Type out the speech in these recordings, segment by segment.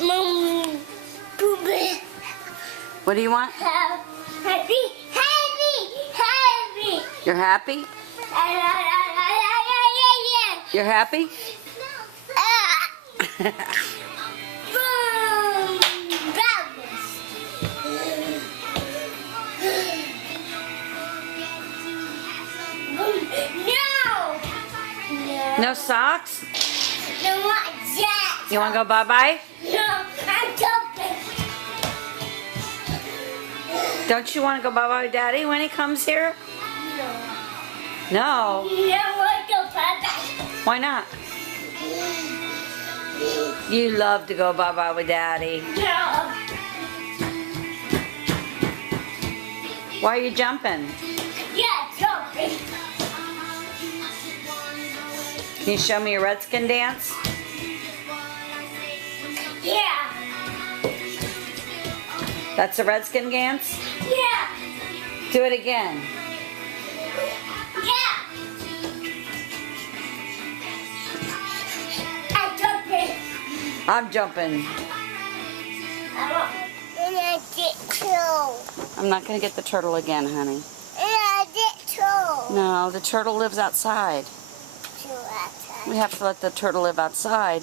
Mom, poopy. What do you want? Happy, happy, happy. You're happy? You're happy? No socks? No, what that? You want to go bye-bye? No, I'm jumping. Don't you want to go bye-bye with Daddy when he comes here? No. No. No, I go bye-bye. Why not? You love to go bye-bye with Daddy. No. Why are you jumping? Yeah, jumping. Can you show me a Redskin dance? Yeah. That's a Redskin dance? Yeah. Do it again. Yeah. I'm jumping. I'm jumping. I want to get two. I'm not going to get the turtle again, honey. I get two. No, the turtle lives outside. We have to let the turtle live outside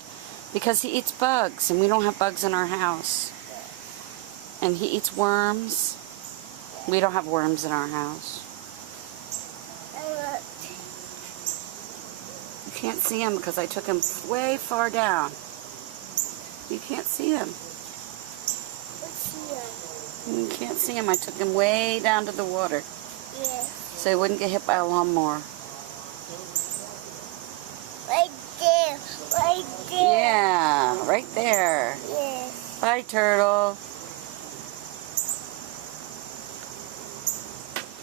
because he eats bugs and we don't have bugs in our house. And he eats worms. We don't have worms in our house. You can't see him because I took him way far down. You can't see him. You can't see him. I took him way down to the water so he wouldn't get hit by a lawnmower. Right there. Right there. Yeah, right there. Yes. Bye, turtle.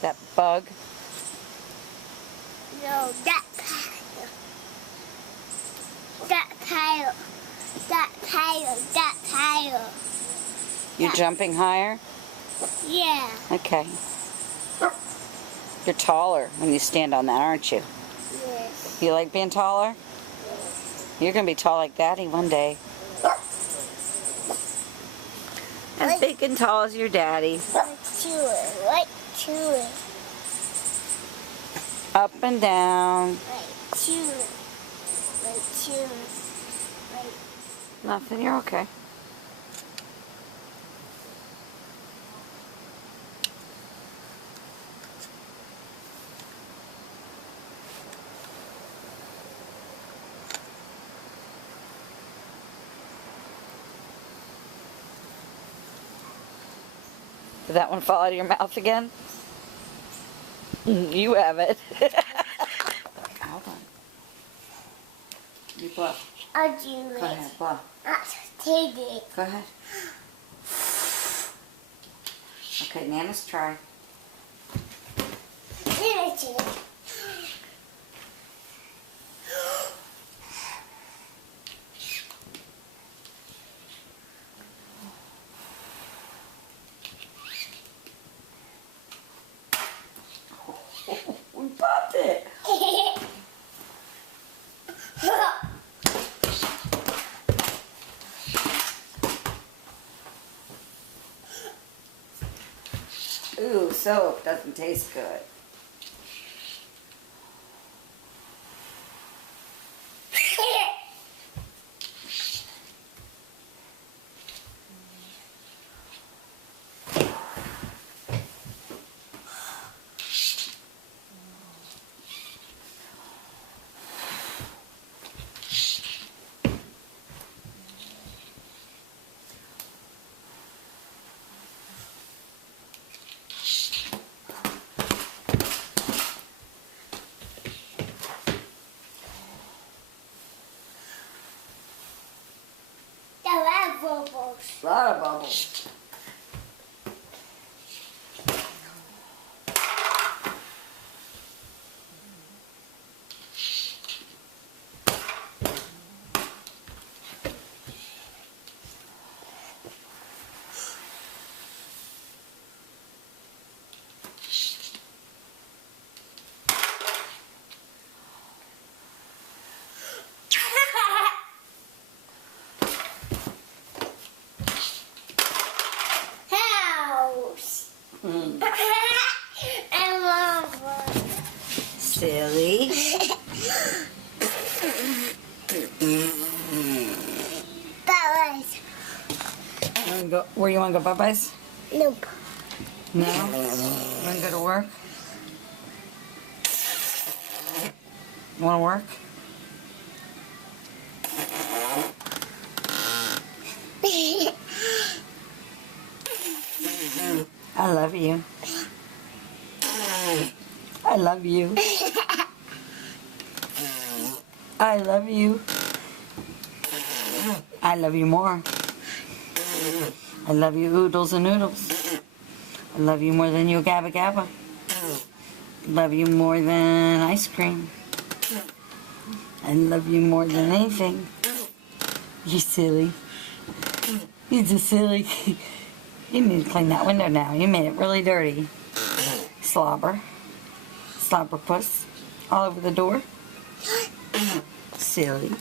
That bug. No, that pile. That pile. That pile. That pile. You're jumping higher? Yeah. Okay. You're taller when you stand on that, aren't you? Yes. You like being taller? You're going to be tall like Daddy one day. As big and tall as your daddy. Right to it. Right to it. Up and down. Right to it. Right to it. Right. Nothing, you're okay. Did that one fall out of your mouth again? You have it. Hold on. You blow. I'll do it. Go ahead, blow. I'll take it. Go ahead. Okay, Nana's try. Finish it. We popped it. Ooh, soap doesn't taste good. Bubbles. A lot of bubbles. silly. Bubbles. Where you want to go, Bubba's? Nope. No? You want to go to work? You want to work? I love you. I love you. I love you. I love you more. I love you oodles and noodles. I love you more than you Gabba Gabba. Love you more than ice cream. I love you more than anything. You silly. You're just silly. You need to clean that window now. You made it really dirty. Slobber. Slobber puss. All over the door. Silly.